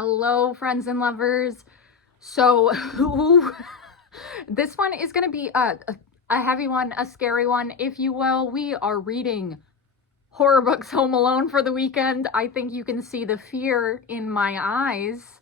Hello, friends and lovers. So, this one is going to be a heavy one, a scary one, if you will. We are reading Horror Books Home Alone for the weekend. I think you can see the fear in my eyes.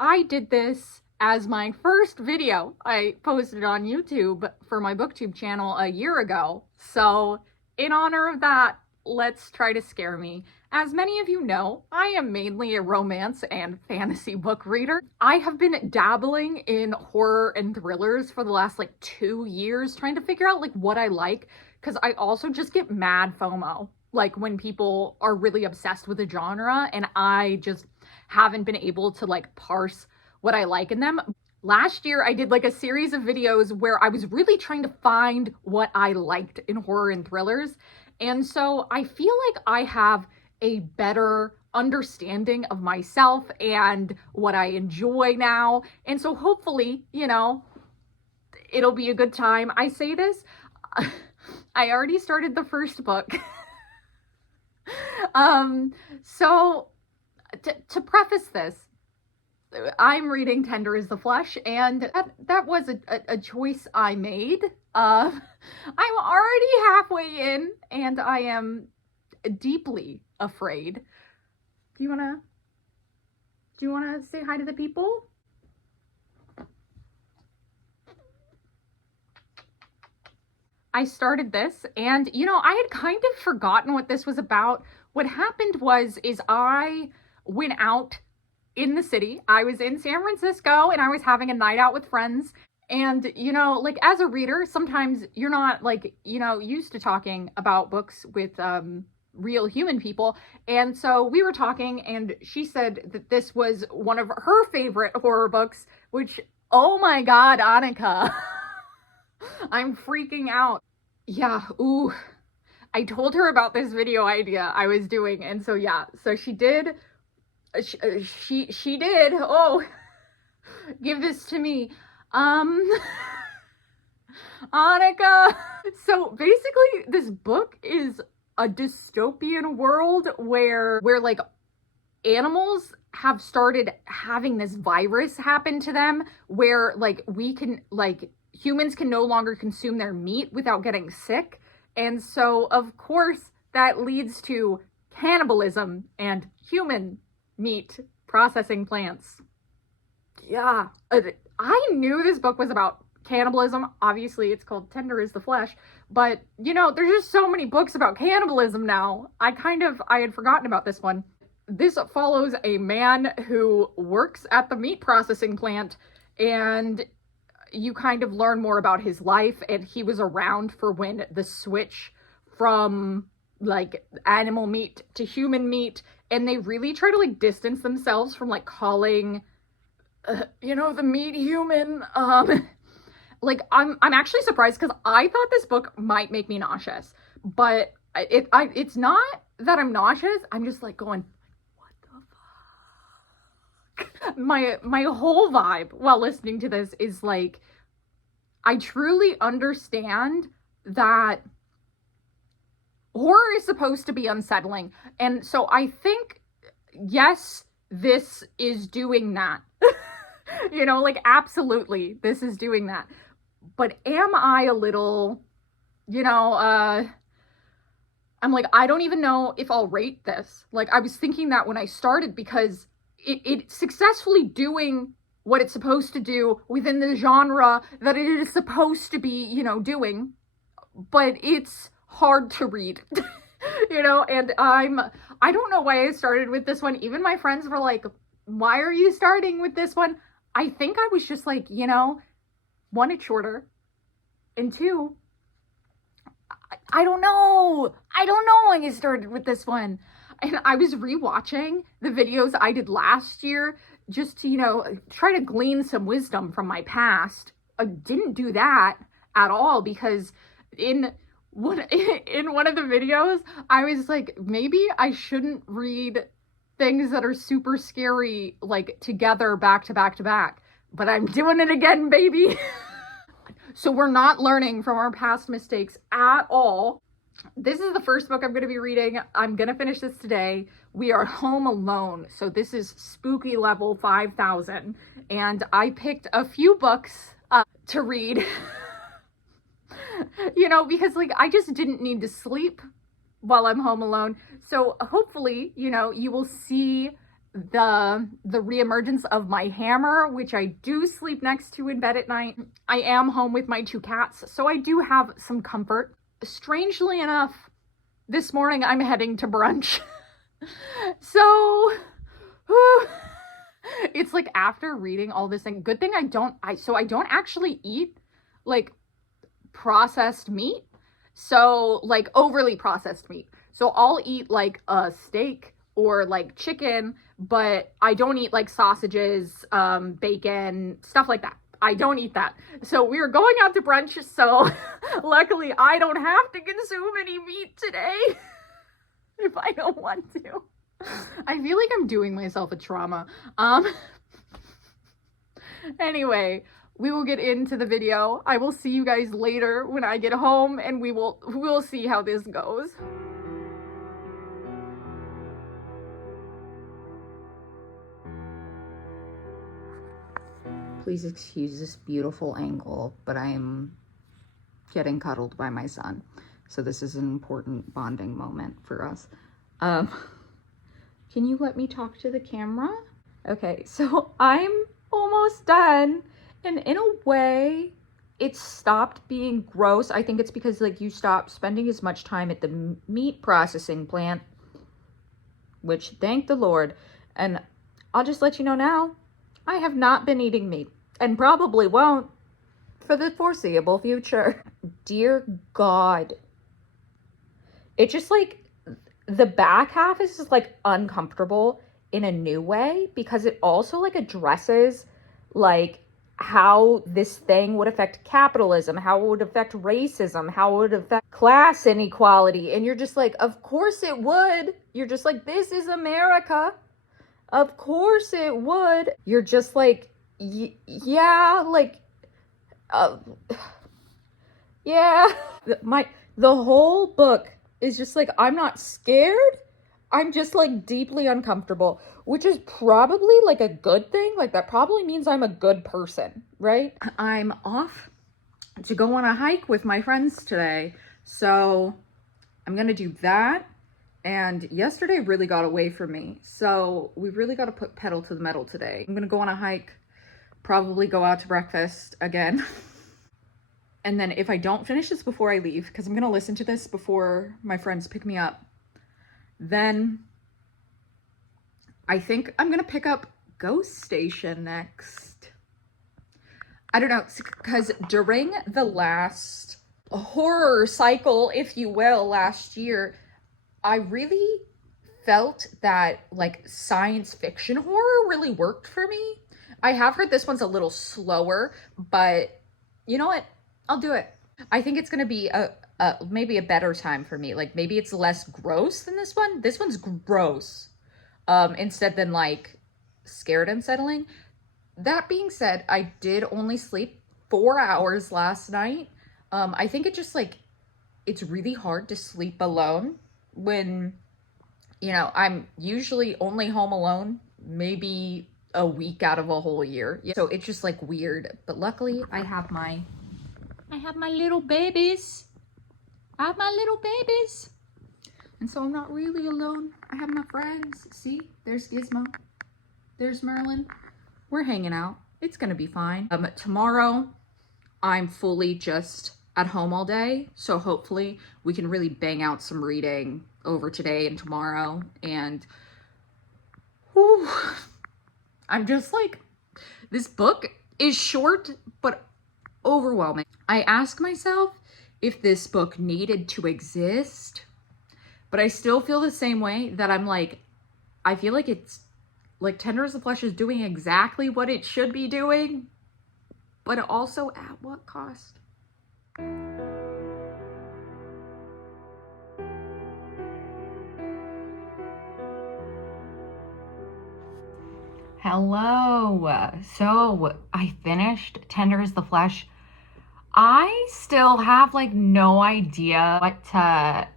I did this as my first video. I posted it on YouTube for my BookTube channel a year ago. So, in honor of that, let's try to scare me. As many of you know, I am mainly a romance and fantasy book reader. I have been dabbling in horror and thrillers for the last 2 years, trying to figure out what I like, because I also just get mad FOMO, when people are really obsessed with a genre and I just haven't been able to parse what I like in them. Last year, I did a series of videos where I was really trying to find what I liked in horror and thrillers. And so I feel like I have a better understanding of myself and what I enjoy now. And so hopefully, it'll be a good time. I say this, I already started the first book. So to preface this, I'm reading Tender is the Flesh, and that was a choice I made. I'm already halfway in, and I am deeply afraid. Do you wanna say hi to the people? I started this, and I had kind of forgotten what this was about. What happened is I went out in the city. I was in San Francisco and I was having a night out with friends. And, as a reader, sometimes you're not used to talking about books with real human people. And so we were talking, and she said that this was one of her favorite horror books, which, oh my God, Annika, I'm freaking out. Yeah, ooh. I told her about this video idea I was doing, and so yeah, so she did. She did. Oh, give this to me. Annika. So basically, this book is a dystopian world where animals have started having this virus happen to them, where humans can no longer consume their meat without getting sick. And so, of course, that leads to cannibalism and human meat processing plants. Yeah, I knew this book was about cannibalism. Obviously, it's called Tender is the Flesh, but there's just so many books about cannibalism now. I had forgotten about this one. This follows a man who works at the meat processing plant, and you kind of learn more about his life, and he was around for when the switch from animal meat to human meat, and they really try to distance themselves from calling the meat human. I'm actually surprised, because I thought this book might make me nauseous, but it's not that I'm nauseous. I'm just going, what the fuck? My whole vibe while listening to this is I truly understand that horror is supposed to be unsettling, and so I think, yes, this is doing that. Absolutely, this is doing that. But am I a little, I'm I don't even know if I'll rate this. I was thinking that when I started, because it's successfully doing what it's supposed to do within the genre that it is supposed to be, doing, but it's hard to read. And I don't know why I started with this one. Even my friends were like, why are you starting with this one? I think I was just one, it's shorter, and two, I don't know why I started with this one. And I was rewatching the videos I did last year just to, try to glean some wisdom from my past. I didn't do that at all, because in one of the videos, I was maybe I shouldn't read things that are super scary, together, back to back to back. But I'm doing it again, baby. So we're not learning from our past mistakes at all. This is the first book I'm going to be reading. I'm going to finish this today. We are home alone. So this is spooky level 5,000. And I picked a few books to read, you know, because like I just didn't need to sleep while I'm home alone. So hopefully, you know, you will see the reemergence of my hammer, which I do sleep next to in bed at night. I am home with my 2 cats, so I do have some comfort. Strangely enough, this morning I'm heading to brunch. So it's like after reading all this thing, good thing I don't actually eat like processed meat. So like overly processed meat. So I'll eat like a steak or like chicken, but I don't eat like sausages, bacon, stuff like that. I don't eat that. So we are going out to brunch, so luckily I don't have to consume any meat today if I don't want to. I feel like I'm doing myself a trauma. Anyway, we will get into the video. I will see you guys later when I get home, and we'll see how this goes. Please excuse this beautiful angle, but I am getting cuddled by my son. So this is an important bonding moment for us. Can you let me talk to the camera? Okay, so I'm almost done. And in a way, it stopped being gross. I think it's because like you stop spending as much time at the meat processing plant, which thank the Lord. And I'll just let you know now, I have not been eating meat and probably won't for the foreseeable future. Dear God. It just like, the back half is just like uncomfortable in a new way because it also like addresses like how this thing would affect capitalism, how it would affect racism, how it would affect class inequality. And you're just like, of course it would. You're just like, this is America. Of course it would. You're just like, yeah, like, yeah. The whole book is just like, I'm not scared. I'm just like deeply uncomfortable, which is probably like a good thing. Like that probably means I'm a good person, right? I'm off to go on a hike with my friends today. So I'm going to do that. And yesterday really got away from me. So we really got to put pedal to the metal today. I'm going to go on a hike, probably go out to breakfast again. And then if I don't finish this before I leave, because I'm going to listen to this before my friends pick me up, then I think I'm going to pick up Ghost Station next. I don't know, because during the last horror cycle, if you will, last year, I really felt that like science fiction horror really worked for me. I have heard this one's a little slower, but you know what? I'll do it. I think it's going to be maybe a better time for me. Like maybe it's less gross than this one. This one's gross. Instead than like scared and settling. That being said, I did only sleep 4 hours last night. I think it just like, it's really hard to sleep alone when, you know, I'm usually only home alone, maybe a week out of a whole year. So it's just like weird, but luckily I have my little babies. And so I'm not really alone. I have my friends. See, there's Gizmo. There's Merlin. We're hanging out. It's gonna be fine. Tomorrow, I'm fully just at home all day. So hopefully we can really bang out some reading over today and tomorrow. And whew, I'm just like, this book is short, but overwhelming. I ask myself if this book needed to exist, but I still feel the same way that I'm like, I feel like it's like Tender as the Flesh is doing exactly what it should be doing, but also at what cost? Hello. So I finished Tender as the Flesh. I still have like no idea what to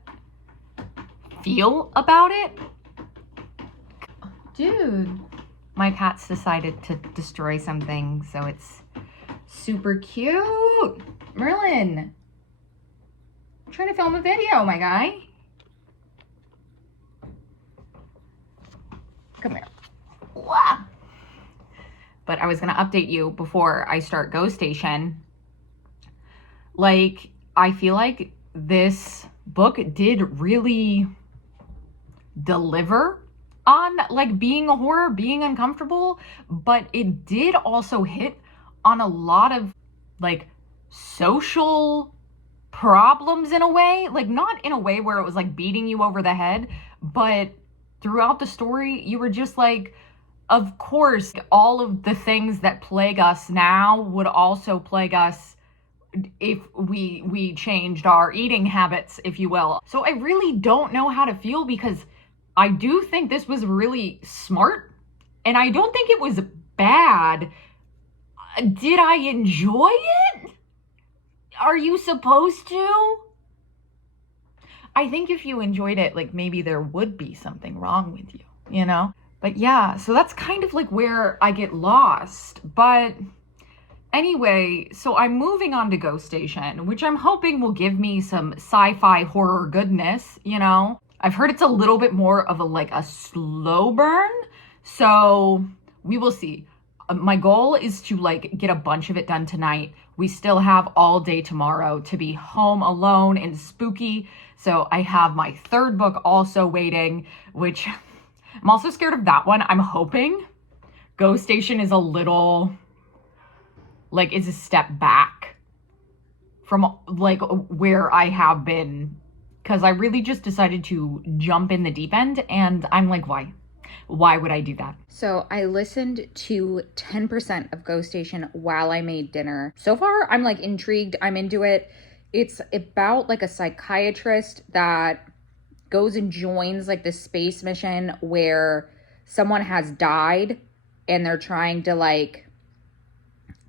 feel about it. Dude, my cat's decided to destroy something, so it's super cute. Merlin, I'm trying to film a video, my guy. Come here. Wah. But I was gonna update you before I start Go Station. Like, I feel like this book did really deliver on like being a horror, being uncomfortable, but it did also hit on a lot of like social problems in a way, like not in a way where it was like beating you over the head, but throughout the story you were just like, of course all of the things that plague us now would also plague us if we changed our eating habits, if you will. So I really don't know how to feel, because I do think this was really smart, and I don't think it was bad. Did I enjoy it? Are you supposed to? I think if you enjoyed it, like maybe there would be something wrong with you, you know? But yeah, so that's kind of like where I get lost. But anyway, so I'm moving on to Go Station, which I'm hoping will give me some sci-fi horror goodness, you know? I've heard it's a little bit more of a slow burn, so we will see. My goal is to like get a bunch of it done tonight. We still have all day tomorrow to be home alone and spooky. So I have my third book also waiting, which I'm also scared of that one. I'm hoping Go Station is a little, like, is a step back from like where I have been, because I really just decided to jump in the deep end, and I'm like, why? Why would I do that? So I listened to 10% of Go Station while I made dinner. So far, I'm like intrigued. I'm into it. It's about like a psychiatrist that goes and joins like this space mission where someone has died and they're trying to like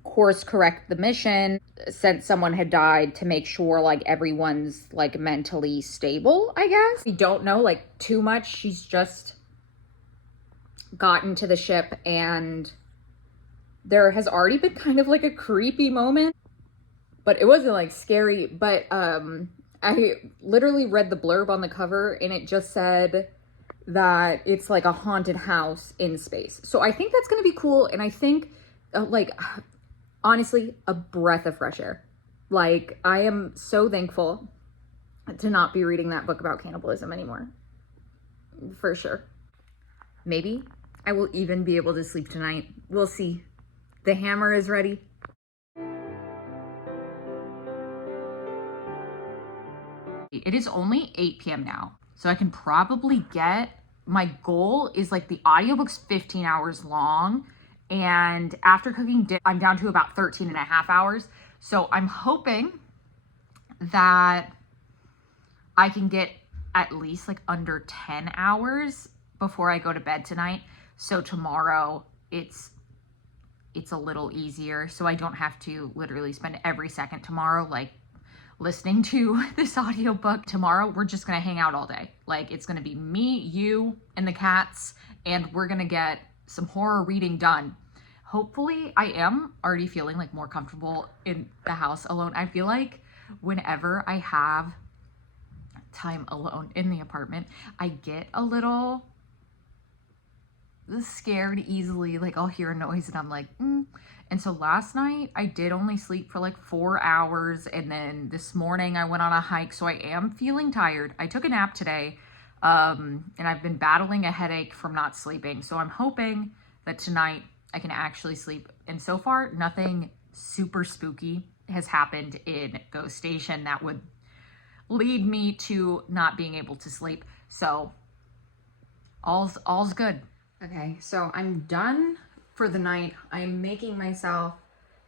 course correct the mission since someone had died to make sure like everyone's like mentally stable, I guess. We don't know like too much. She's just gotten to the ship, and there has already been kind of like a creepy moment, but it wasn't like scary. But I literally read the blurb on the cover, and it just said that it's like a haunted house in space. So I think that's gonna be cool, and I think like honestly, a breath of fresh air. Like, I am so thankful to not be reading that book about cannibalism anymore. For sure. Maybe I will even be able to sleep tonight. We'll see. The hammer is ready. It is only 8 p.m. now, so I can probably get, my goal is like the audiobook's 15 hours long, and after cooking I'm down to about 13 and a half hours. So I'm hoping that I can get at least like under 10 hours before I go to bed tonight. So tomorrow it's a little easier, so I don't have to literally spend every second tomorrow like listening to this audiobook. Tomorrow we're just gonna hang out all day. Like, it's gonna be me, you, and the cats, and we're gonna get some horror reading done. Hopefully, I am already feeling like more comfortable in the house alone. I feel like whenever I have time alone in the apartment, I get a little scared easily. Like, I'll hear a noise and I'm like, And so last night I did only sleep for like 4 hours, and then this morning I went on a hike, so I am feeling tired. I took a nap today, and I've been battling a headache from not sleeping, so I'm hoping that tonight I can actually sleep. And so far, nothing super spooky has happened in Go Station that would lead me to not being able to sleep. So all's good. Okay, so I'm done for the night. I'm making myself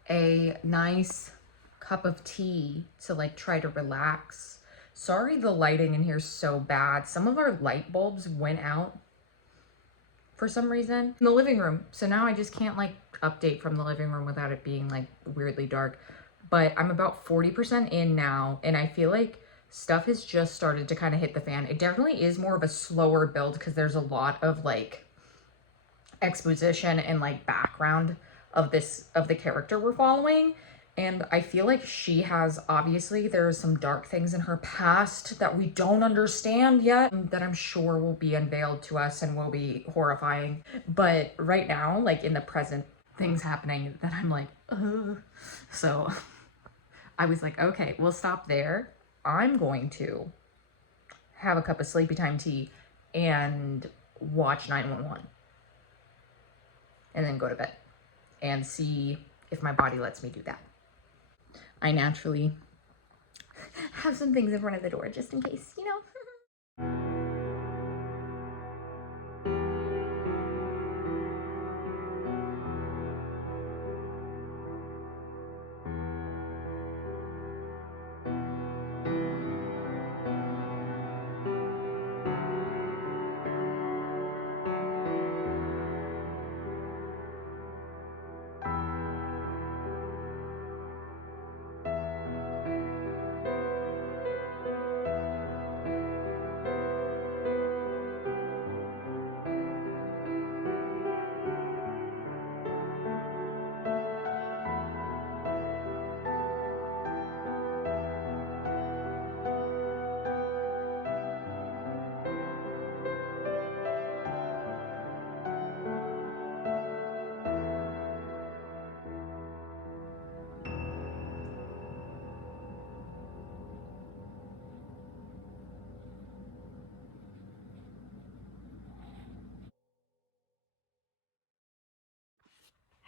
a nice cup of tea to like try to relax. Sorry the lighting in here is so bad. Some of our light bulbs went out for some reason in the living room. So now I just can't like update from the living room without it being like weirdly dark. But I'm about 40% in now, and I feel like stuff has just started to kind of hit the fan. It definitely is more of a slower build because there's a lot of like exposition and like background of the character we're following. And I feel like she has, obviously there's some dark things in her past that we don't understand yet, that I'm sure will be unveiled to us and will be horrifying. But right now, like in the present, things happening that I'm like, ugh. So I was like, okay, we'll stop there. I'm going to have a cup of sleepy time tea and watch 911. And then go to bed and see if my body lets me do that. I naturally have some things in front of the door just in case, you know.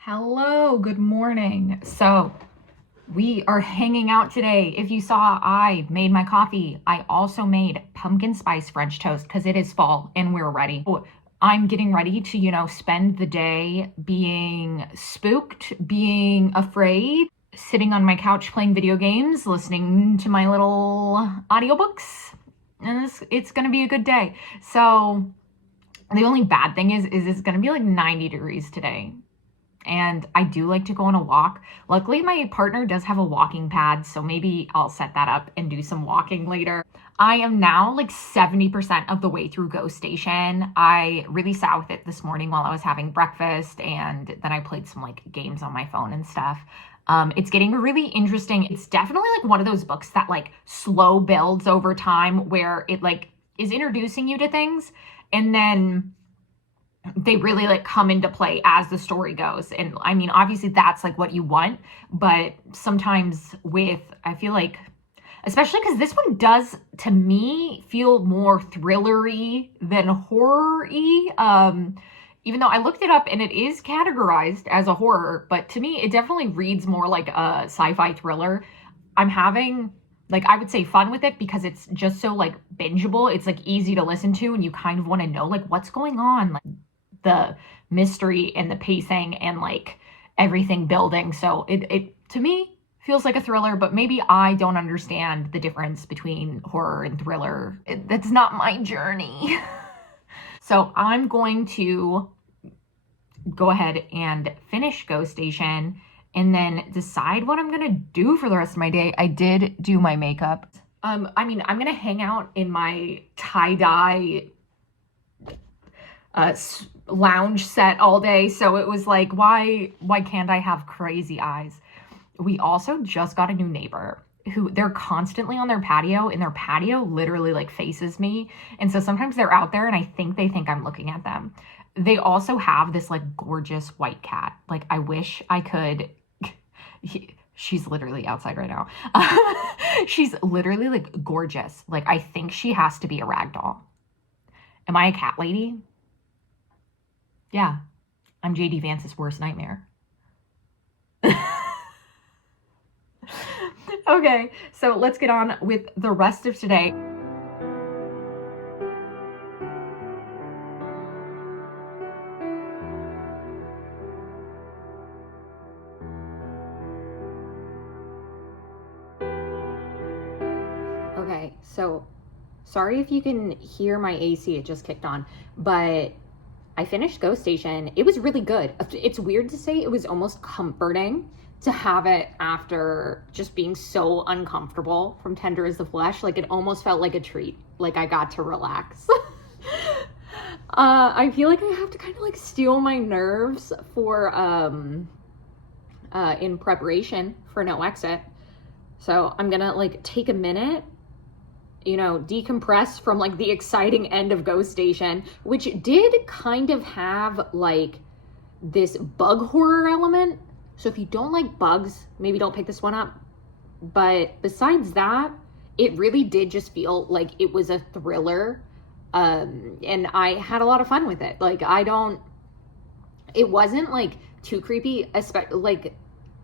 Hello, good morning. So we are hanging out today. If you saw, I made my coffee. I also made pumpkin spice French toast because it is fall and we're ready. I'm getting ready to, you know, spend the day being spooked, being afraid, sitting on my couch playing video games, listening to my little audiobooks. And it's going to be a good day. So the only bad thing is it's going to be like 90 degrees today. And I do like to go on a walk. Luckily, my partner does have a walking pad, so maybe I'll set that up and do some walking later. I am now like 70% of the way through Go Station. I really sat with it this morning while I was having breakfast, and then I played some like games on my phone and stuff. It's getting really interesting. It's definitely like one of those books that like slow builds over time, where it like is introducing you to things and then they really like come into play as the story goes. And I mean, obviously that's like what you want, but sometimes I feel like, especially because this one does to me feel more thrillery than horror-y. Even though I looked it up and it is categorized as a horror, but to me it definitely reads more like a sci-fi thriller. I'm having, like, I would say fun with it because it's just so like bingeable. It's like easy to listen to and you kind of want to know like what's going on, like the mystery and the pacing and like everything building. So it to me feels like a thriller, but maybe I don't understand the difference between horror and thriller. That's not my journey. So I'm going to go ahead and finish Go Station and then decide what I'm gonna do for the rest of my day. I did do my makeup. I mean, I'm gonna hang out in my tie-dye lounge set all day, so it was like, why can't I have crazy eyes? We also just got a new neighbor who they're constantly on their patio, and their patio literally like faces me, and so sometimes they're out there and I think they think I'm looking at them. They also have this like gorgeous white cat. Like, I wish I could she's literally outside right now. She's literally like gorgeous. Like, I think she has to be a rag doll. Am I a cat lady? Yeah, I'm JD Vance's worst nightmare. Okay, so let's get on with the rest of today. Okay, so sorry if you can hear my AC, it just kicked on, but I finished Ghost Station. It was really good. It's weird to say, it was almost comforting to have it after just being so uncomfortable from Tender as the Flesh. Like, it almost felt like a treat. Like, I got to relax. I feel like I have to kind of like steel my nerves for in preparation for No Exit. So I'm gonna like take a minute, you know, decompress from like the exciting end of Ghost Station, which did kind of have like this bug horror element. So if you don't like bugs, maybe don't pick this one up. But besides that, it really did just feel like it was a thriller. And I had a lot of fun with it. Like, it wasn't like too creepy, especially like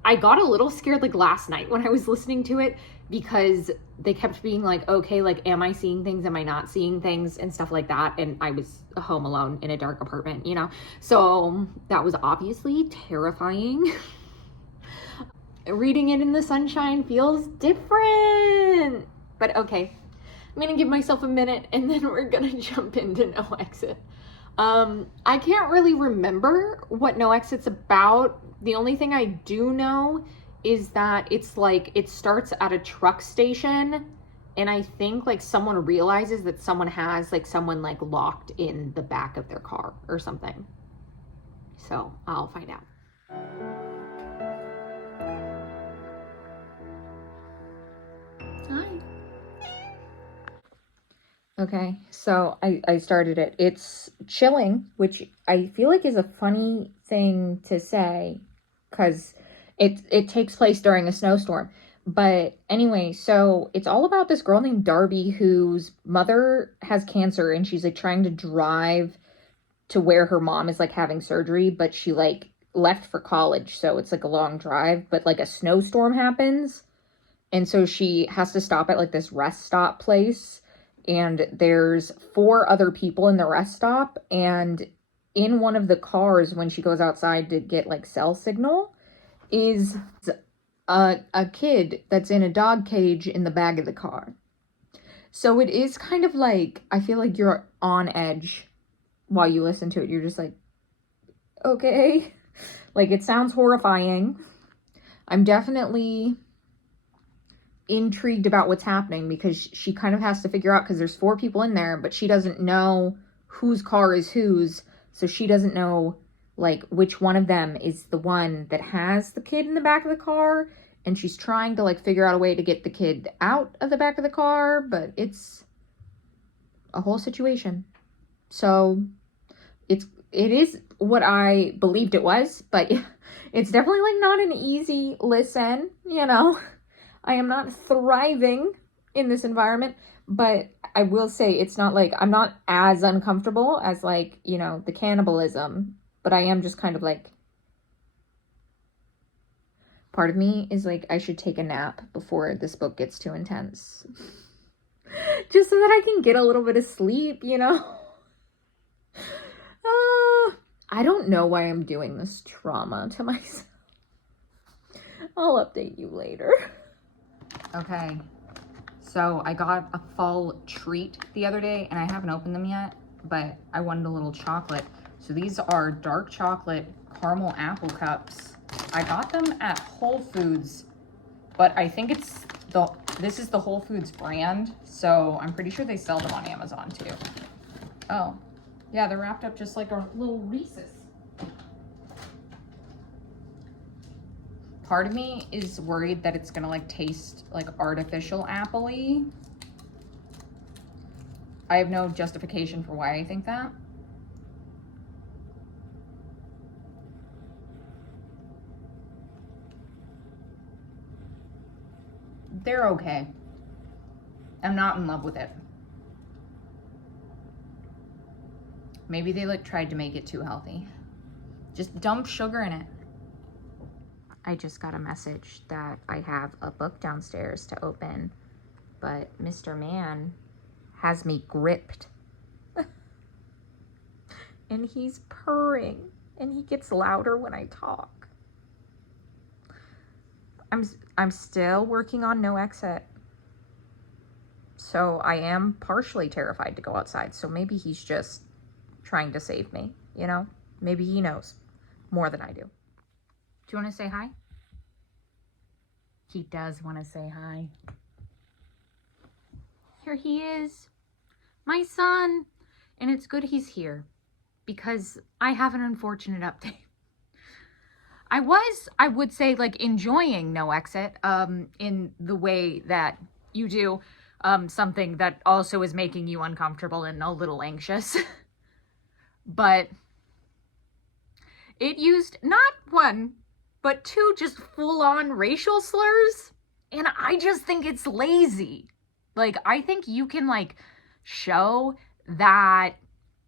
I got a little scared like last night when I was listening to it, because they kept being like, okay, like, am I seeing things? Am I not seeing things? And stuff like that. And I was home alone in a dark apartment, you know? So that was obviously terrifying. Reading it in the sunshine feels different, but okay. I'm gonna give myself a minute and then we're gonna jump into No Exit. I can't really remember what No Exit's about. The only thing I do know is that it's like, it starts at a truck station, and I think like someone realizes that someone has like someone like locked in the back of their car or something. So I'll find out. Hi. Okay, so I started it. It's chilling, which I feel like is a funny thing to say because it takes place during a snowstorm. But anyway, so it's all about this girl named Darby whose mother has cancer, and she's like trying to drive to where her mom is like having surgery, but she like left for college, so it's like a long drive, but like a snowstorm happens, and so she has to stop at like this rest stop place, and there's 4 other people in the rest stop, and in one of the cars when she goes outside to get like cell signal is a kid that's in a dog cage in the back of the car. So it is kind of like, I feel like you're on edge while you listen to it. You're just like, okay. Like, it sounds horrifying. I'm definitely intrigued about what's happening because she kind of has to figure out, because there's 4 people in there, but she doesn't know whose car is whose, so she doesn't know like which one of them is the one that has the kid in the back of the car, and she's trying to like figure out a way to get the kid out of the back of the car, but it's a whole situation. So it is what I believed it was, but it's definitely like not an easy listen, you know. I am not thriving in this environment, but I will say it's not like, I'm not as uncomfortable as like, you know, the cannibalism, but I am just kind of like, part of me is like, I should take a nap before this book gets too intense. Just so that I can get a little bit of sleep, you know? I don't know why I'm doing this trauma to myself. I'll update you later. Okay, so I got a fall treat the other day, and I haven't opened them yet, but I wanted a little chocolate. So these are dark chocolate caramel apple cups. I got them at Whole Foods, but I think this is the Whole Foods brand, so I'm pretty sure they sell them on Amazon too. Oh, yeah, they're wrapped up just like a little Reese's. Part of me is worried that it's gonna like taste like artificial apple-y. I have no justification for why I think that. They're okay. I'm not in love with it. Maybe they like tried to make it too healthy. Just dump sugar in it. I just got a message that I have a book downstairs to open, but Mr. Man has me gripped. And he's purring, and he gets louder when I talk. I'm still working on No Exit. So I am partially terrified to go outside, so maybe he's just trying to save me. you know? Maybe he knows more than I do. Do you want to say hi? He does want to say hi. Here he is, my son. And it's good he's here because I have an unfortunate update. I would say, like, enjoying No Exit in the way that you do something that also is making you uncomfortable and a little anxious. But it used not one, but two just full-on racial slurs. And I just think it's lazy. Like, I think you can, like, show that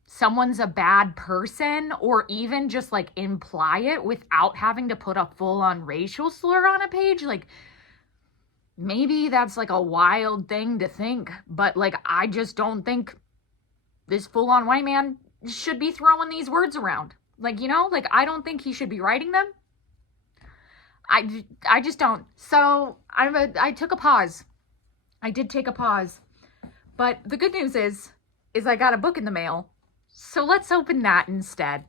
someone's a bad person or even just, like, imply it without having to put a full-on racial slur on a page. Like, maybe that's, like, a wild thing to think. But, like, I just don't think this full-on white man should be throwing these words around. Like, you know? Like, I don't think he should be writing them. I just don't. So, I took a pause. I did take a pause. But the good news is I got a book in the mail. So let's open that instead.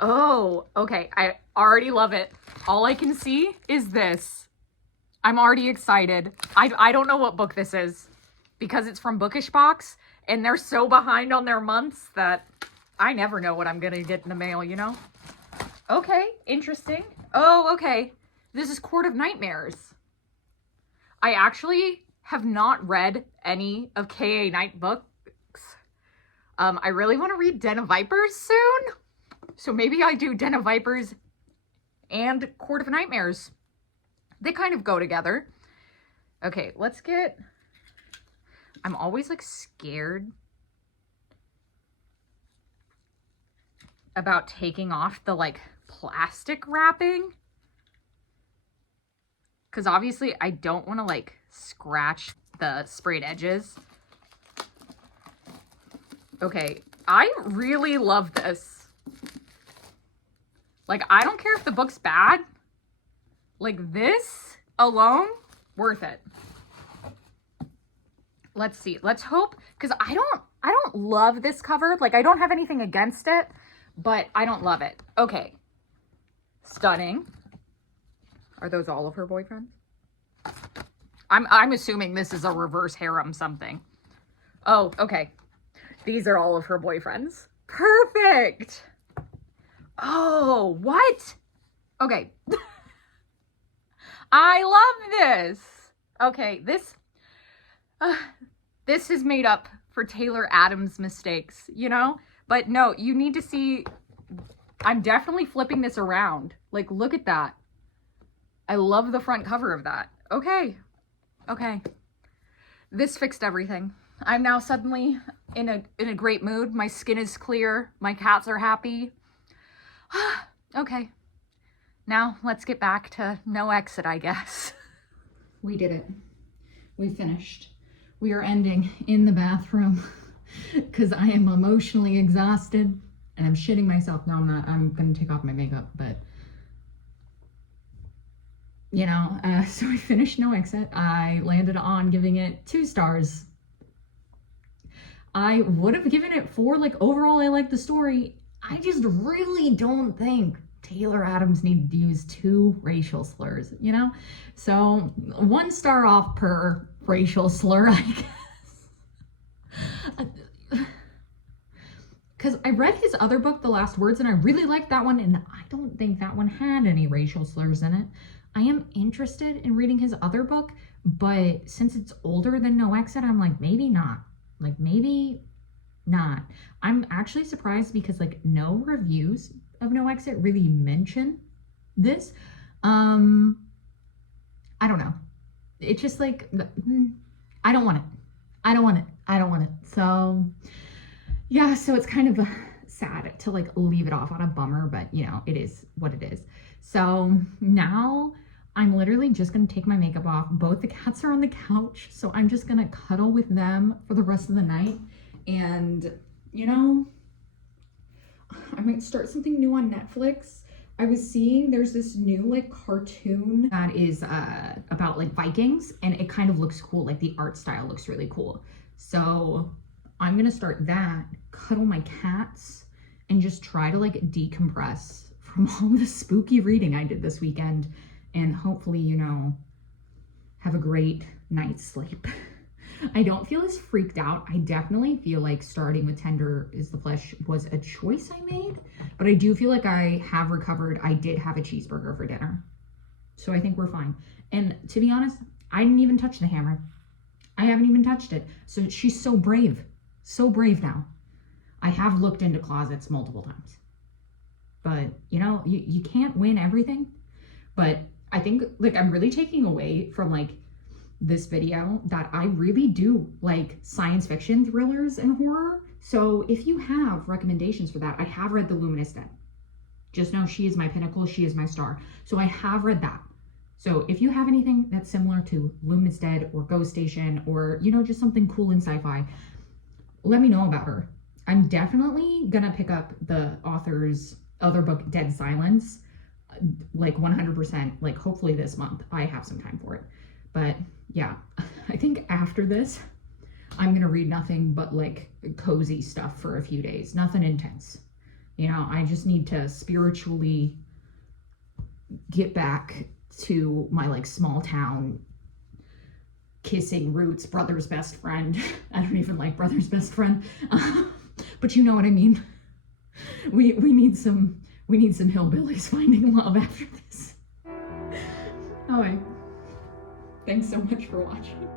Oh, okay. I already love it. All I can see is this. I'm already excited. I don't know what book this is because it's from Bookish Box and they're so behind on their months that I never know what I'm going to get in the mail, you know? Okay, interesting. Oh, okay. This is Court of Nightmares. I actually have not read any of K.A. Knight books. I really want to read Den of Vipers soon. So maybe I do Den of Vipers and Court of Nightmares. They kind of go together. Okay, let's get... I'm always, like, scared about taking off the, like, plastic wrapping. Because obviously I don't want to, like, scratch the sprayed edges. Okay, I really love this. Like, I don't care if the book's bad. Like, this alone, worth it. Let's see. Let's hope, because I don't love this cover. Like, I don't have anything against it, but I don't love it. Okay. Stunning. Are those all of her boyfriends? I'm assuming this is a reverse harem something. Oh, okay. These are all of her boyfriends. Perfect. Oh, what? Okay. I love this. Okay, this is made up for Taylor Adams' mistakes, you know? But no, you need to see, I'm definitely flipping this around. Like, look at that. I love the front cover of that. Okay. Okay. This fixed everything. I'm now suddenly in a great mood. My skin is clear. My cats are happy. Okay. Now let's get back to No Exit, I guess. We did it. We finished. We are ending in the bathroom because I am emotionally exhausted and I'm shitting myself. No, I'm not. I'm going to take off my makeup, but you know, so I finished No Exit. I landed on giving it 2 stars. I would have given it 4. Like, overall, I like the story. I just really don't think Taylor Adams needed to use 2 racial slurs, you know? So 1 star off per racial slur, I guess. Because I read his other book, The Last Words, and I really liked that one, and I don't think that one had any racial slurs in it. I am interested in reading his other book, but since it's older than No Exit, I'm like, maybe not. Like, maybe not. I'm actually surprised because, like, no reviews of No Exit really mention this. I don't know. It's just like, I don't want it. I don't want it. I don't want it. So, yeah, so it's kind of sad to, like, leave it off on a bummer, but, you know, it is what it is. So now I'm literally just going to take my makeup off. Both the cats are on the couch, so I'm just going to cuddle with them for the rest of the night. And, you know, I might start something new on Netflix. I was seeing there's this new, like, cartoon that is about, like, Vikings, and it kind of looks cool. Like, the art style looks really cool. So I'm gonna start that, cuddle my cats, and just try to like decompress from all the spooky reading I did this weekend, and hopefully, you know, have a great night's sleep. I don't feel as freaked out. I definitely feel like starting with Tender is the Flesh was a choice I made, but I do feel like I have recovered. I did have a cheeseburger for dinner, so I think we're fine. And to be honest, I didn't even touch the hammer. I haven't even touched it. So she's so brave now. I have looked into closets multiple times, but you know, you can't win everything. But I think like I'm really taking away from like this video that I really do like science fiction thrillers and horror. So if you have recommendations for that, I have read The Luminous Dead. Just know she is my pinnacle, she is my star. So I have read that. So if you have anything that's similar to Luminous Dead or Ghost Station, or you know, just something cool in sci-fi, let me know about her. I'm definitely gonna pick up the author's other book, Dead Silence, like 100%, like hopefully this month. I have some time for it. But yeah, I think after this, I'm gonna read nothing but like cozy stuff for a few days, nothing intense. You know, I just need to spiritually get back to my like small town kissing roots, brother's best friend. I don't even like brother's best friend, but you know what I mean. We need some hillbillies finding love after this. Oh, thanks so much for watching.